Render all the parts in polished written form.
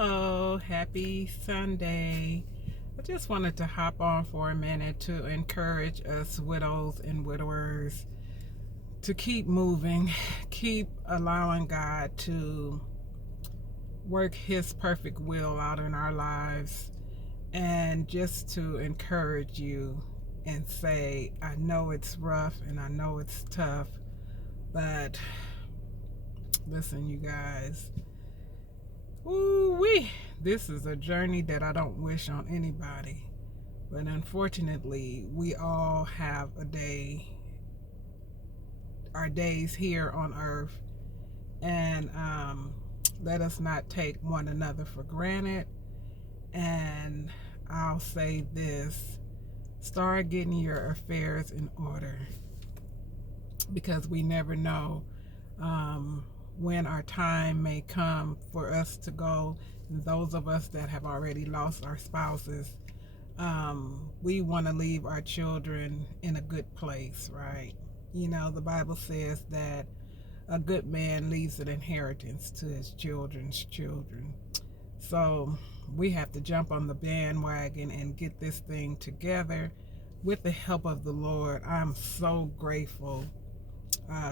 Hello, happy Sunday. I just wanted to hop on for a minute to encourage us widows and widowers to keep moving, keep allowing God to work His perfect will out in our lives, and just to encourage you and say, I know it's rough and I know it's tough, but listen, you guys, woo-wee, this is a journey that I don't wish on anybody. But unfortunately, we all have our days here on earth, and let us not take one another for granted. And I'll say this: start getting your affairs in order, because we never know when our time may come for us to go. And those of us that have already lost our spouses, we want to leave our children in a good place, right? You know, the Bible says that a good man leaves an inheritance to his children's children. So we have to jump on the bandwagon and get this thing together with the help of the Lord. I'm so grateful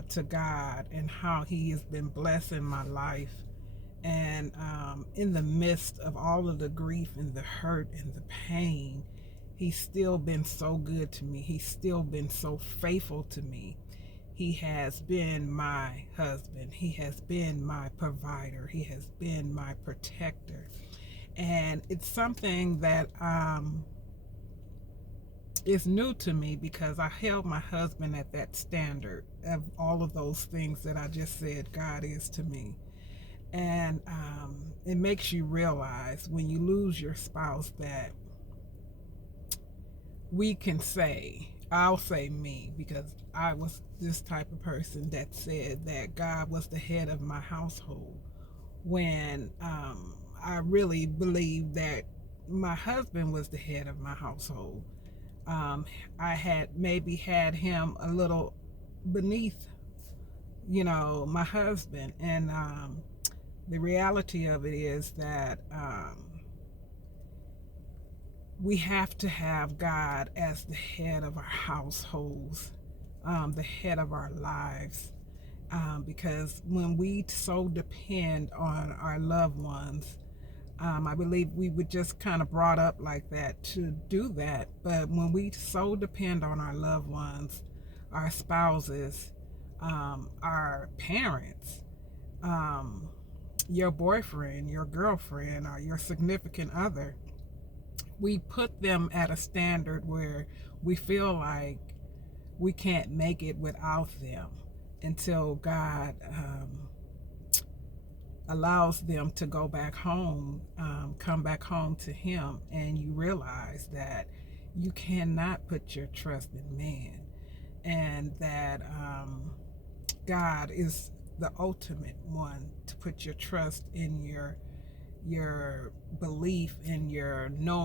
to God and how He has been blessing my life. And in the midst of all of the grief and the hurt and the pain, He's still been so good to me. He's still been so faithful to me. He has been my husband. He has been my provider. He has been my protector. And it's something that is new to me, because I held my husband at that standard of all of those things that I just said God is to me. And it makes you realize when you lose your spouse that we can say, I'll say me, because I was this type of person that said that God was the head of my household, when I really believed that my husband was the head of my household. I had maybe had him a little beneath, my husband. And the reality of it is that we have to have God as the head of our households, the head of our lives, because when we so depend on our loved ones, I believe we were just kind of brought up like that to do that. But when we so depend on our loved ones, our spouses, our parents, um, your boyfriend, your girlfriend, or your significant other, we put them at a standard where we feel like we can't make it without them, until God allows them to go back home, come back home to Him, and you realize that you cannot put your trust in man, and that God is the ultimate one to put your trust in, your belief in, your knowing